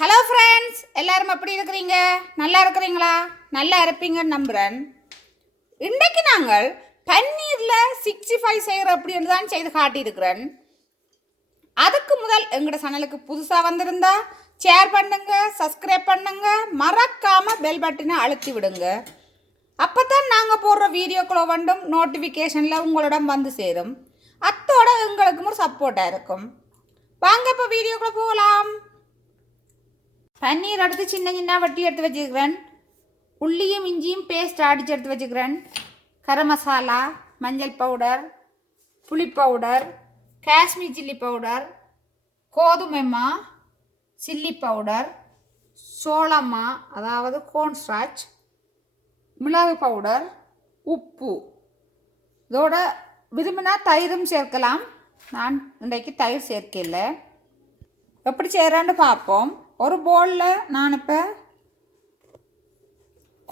Hello friends எல்லாரும் எப்படி இருக்கிறீங்க? நல்லா இருக்கிறீங்களா? நல்லா இருப்பீங்கன்னு நம்புகிறேன் இன்றைக்கு நாங்கள் பன்னீரில் சிக்ஸ்டி ஃபைவ் செய்கிற அப்படின்னு தான் செய்து காட்டியிருக்கிறேன். அதுக்கு முதல் எங்களோட சேனலுக்கு புதுசாக வந்திருந்தா ஷேர் பண்ணுங்க சப்ஸ்கிரைப் பண்ணுங்க மறக்காமல் பெல் பட்டனை அழுத்தி விடுங்க. அப்போ தான் நாங்கள் போடுற வீடியோக்களோ வந்தும் நோட்டிஃபிகேஷனில் உங்களிடம் வந்து சேரும். அத்தோட எங்களுக்கும் ஒரு சப்போர்ட்டாக இருக்கும். வாங்க இப்போ வீடியோக்குள்ளே போகலாம் பன்னீர் எடுத்து சின்ன சின்ன வட்டி எடுத்து வச்சுக்கிறேன். உள்ளியும் இஞ்சியும் பேஸ்ட் அடித்து எடுத்து வச்சுக்கிறேன். கரம் மசாலா மஞ்சள் பவுடர் புளி பவுடர் காஷ்மீர் சில்லி பவுடர் கோதுமைமா சில்லி பவுடர் சோளமா அதாவது கோன்ஸ்டாச் மிளகு பவுடர் உப்பு. இதோட விரும்பினா தயிரும் சேர்க்கலாம். நான் இன்றைக்கு தயிர் சேர்க்கல. எப்படி செய்கிறான்னு பார்ப்போம். ஒரு பவுலில் நான் இப்போ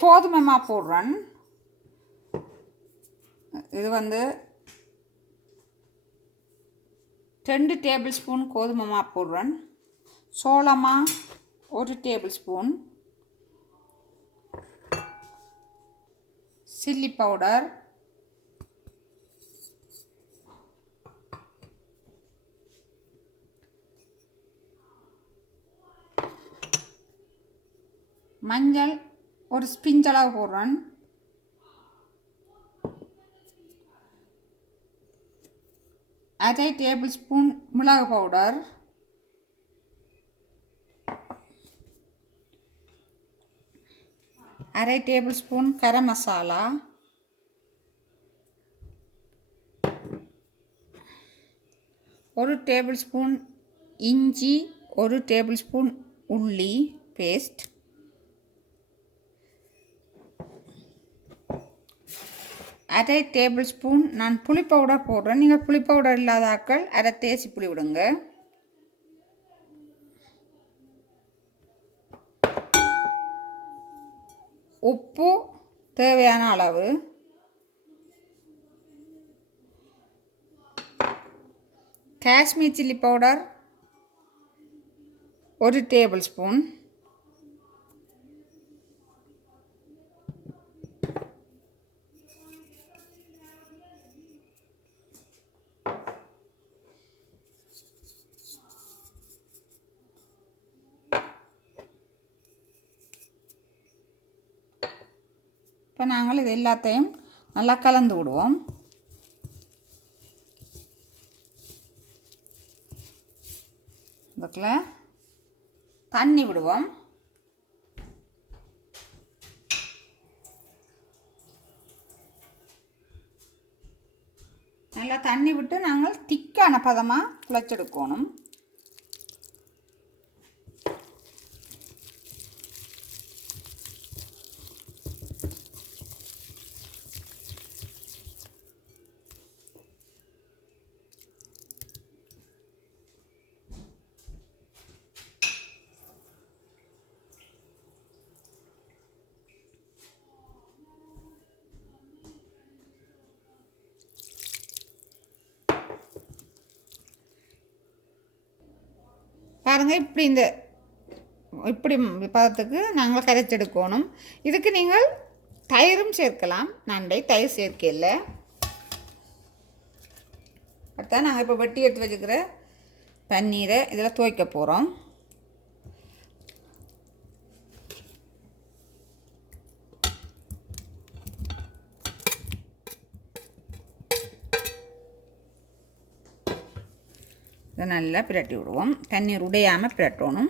கோதுமை மா போடுறேன். இது வந்து ரெண்டு டேபிள் ஸ்பூன் கோதுமை மா போடுறேன். சோளமா ஒரு டேபிள் ஸ்பூன் சில்லி பவுடர் மஞ்சள் ஒரு ஸ்பிஞ்ச் போடுறேன். அரை டேபிள் ஸ்பூன் மிளகு பவுடர். அரை டேபிள் ஸ்பூன் கரம் மசாலா. ஒரு டேபிள் ஸ்பூன் இஞ்சி ஒரு டேபிள் ஸ்பூன் உள்ளி பேஸ்ட். அரை டேபிள் ஸ்பூன் நான் புளி பவுடர் போடுறேன். நீங்கள் புளி பவுடர் இல்லாத ஆக்கள் அரை தேசி புளி விடுங்க. உப்பு தேவையான அளவு. காஷ்மீர் சில்லி பவுடர் ஒரு டேபிள் ஸ்பூன் இப்போ நாங்கள் இது எல்லாத்தையும் நல்லா கலந்து விடுவோம். இதுக்குள்ள தண்ணி விடுவோம். நல்லா தண்ணி விட்டு நாங்கள் திக்கான பதமாக குழச்செடுக்கணும். பாருங்கள் இப்படி இந்த இப்படி பதத்துக்கு நாங்கள் கரைச்செடுக்கணும். இதுக்கு நீங்கள் தயிரும் சேர்க்கலாம். நண்டை தயிர் சேர்க்கல அடுத்தா நாங்கள் இப்போ வெட்டி எடுத்து வச்சுக்கிற பன்னீரை இதில் துவைக்க போகிறோம் இதை நல்லா பிரட்டி விடுவோம். தண்ணீர் உடையாமல் பிரட்டணும்.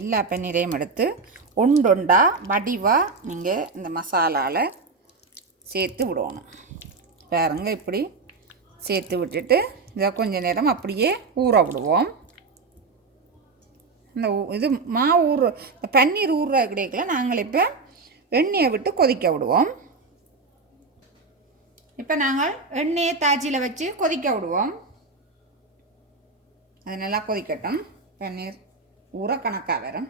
எல்லா பன்னீரையும் எடுத்து ஒண்டொண்டா வடிவாக நீங்கள் இந்த மசாலாவில் சேர்த்து விடணும். பாருங்கள் இப்படி சேர்த்து விட்டுட்டு இதை கொஞ்ச நேரம் அப்படியே ஊற விடுவோம். இந்த ஊ- இது மா ஊற இந்த பன்னீர் ஊறுற கிடைக்கல நாங்கள் இப்போ எண்ணெயை விட்டு கொதிக்க விடுவோம். இப்போ நாங்கள் எண்ணெயை தாச்சியில் வச்சு கொதிக்க விடுவோம். அது நல்லா கொதிக்கட்டும். பன்னீர் ஊற கணக்காக வரும்.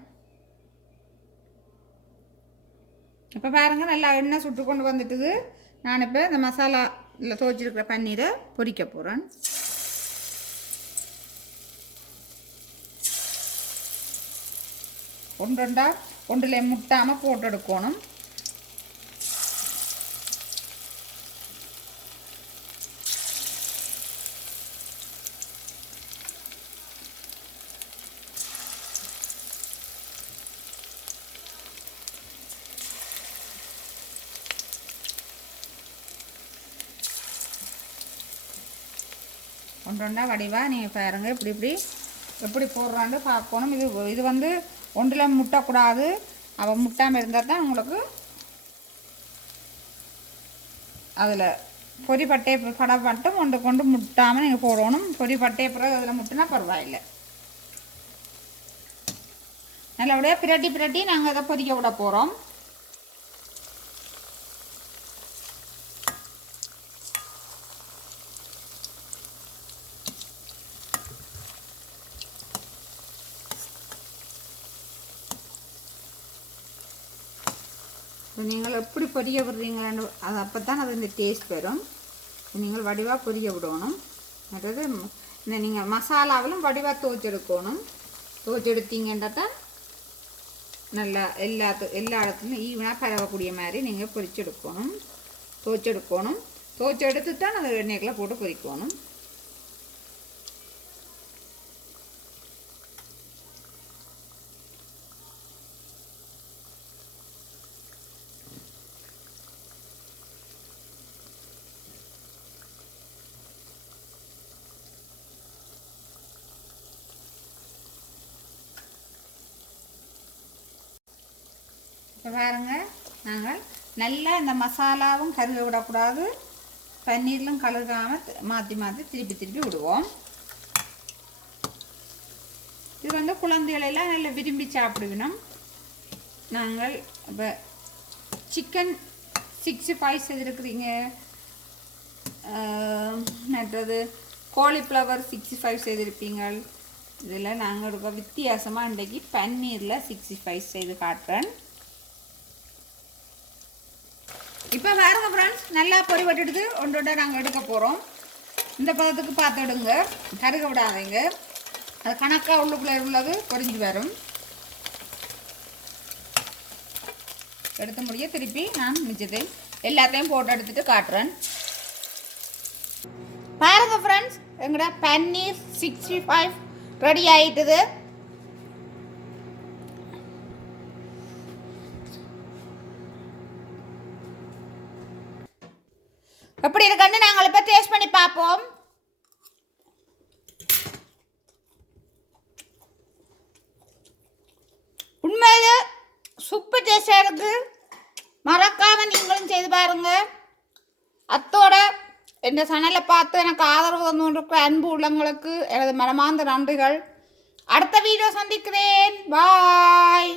இப்போ பாருங்கள் நல்லா எண்ணெய் சுட்டு கொண்டு வந்துட்டுது. நான் இப்போ இந்த மசாலாவில் துவச்சிருக்கிற பன்னீரை பொரிக்க போகிறேன் ஒன்றுண்டா ஒன்றில் முட்டாமல் போட்டு எடுக்கணும் ஒன்றொண்டா வடிவாக நீங்கள் பாருங்கள் இப்படி இப்படி எப்படி போடுறான்னு பார்க்கணும். இது இது வந்து ஒன்றில் முட்டக்கூடாது. அவள் முட்டாமல் இருந்தால் தான் உங்களுக்கு அதில் பொரி பட்டை படை மட்டும் ஒன்று கொண்டு முட்டாமல் நீங்கள் போடணும். பொரி பட்டை பிறகு அதில் முட்டினா பரவாயில்லை. நல்லபடியாக பிரட்டி பிரட்டி நாங்கள் அதை பொதிக்க விட போகிறோம். நீங்கள் எப்படி பொரிய விடுறீங்கன்னு அது அப்போ தான் அது இந்த டேஸ்ட் வரும் நீங்கள் வடிவாக பொரிய விடணும். மற்றது இந்த நீங்கள் மசாலாவிலும் வடிவாக துவச்செடுக்கணும் துவச்செடுத்தீங்கன்னா தான் நல்லா எல்லாத்து எல்லா இடத்துலையும் ஈவனாக பரவக்கூடிய மாதிரி நீங்கள் பொரிச்செடுக்கணும் துவச்செடுக்கணும் துவச்செடுத்து தான் அதை எண்ணெய்க்குள்ள போட்டு பொரிக்கணும். இப்போ பாருங்கள் நாங்கள் நல்லா இந்த மசாலாவும் கருக விடக்கூடாது. பன்னீர்லும் கலக்காமல் மாற்றி மாற்றி திருப்பி திருப்பி விடுவோம். இது வந்து குழந்தைகளெல்லாம் நல்லா விரும்பி சாப்பிடுவினோம். நாங்கள் இப்போ சிக்கன் சிக்ஸ்டி ஃபைவ் செய்திருக்கிறீங்க மற்றது காலிஃப்ளவர் சிக்ஸ்டி ஃபைவ் செய்திருப்பீங்க இதில் நாங்கள் ரொம்ப வித்தியாசமாக இன்றைக்கி பன்னீரில் சிக்ஸ்டி ஃபைவ் செய்து காட்டுறேன். இப்போ பாருங்க ஃப்ரெண்ட்ஸ் நல்லா பொறி ஒன்று ஒன்று நாங்கள் எடுக்க போகிறோம் இந்த பதத்துக்கு பார்த்து எடுங்க. கருக விடாதீங்க. அது கணக்காக உள்ளுக்குள்ளே உள்ளது பொறிஞ்சு வரும். எடுத்து முடிய திருப்பி நான் மிச்சத்தை எல்லாத்தையும் போட்டு எடுத்துட்டு காட்டுறேன். பாருங்க ஃப்ரெண்ட்ஸ் எங்கடா பன்னீர் சிக்ஸ்டி ஃபைவ் ரெடி ஆகிட்டுது எப்படி இருக்குன்னு நாங்கள் இப்போ டேஸ்ட் பண்ணி பார்ப்போம். உண்மையில் சூப்பர் டேஸ்டாக இருக்கு. மறக்காம நீங்களும் செய்து பாருங்க. அத்தோட இந்த சனலை பார்த்து எனக்கு ஆதரவு தந்து கொண்டிருக்கிற அன்பு உள்ளங்களுக்கு எனது மனமார்ந்த நன்றிகள். அடுத்த வீடியோ சந்திக்கிறேன். பாய்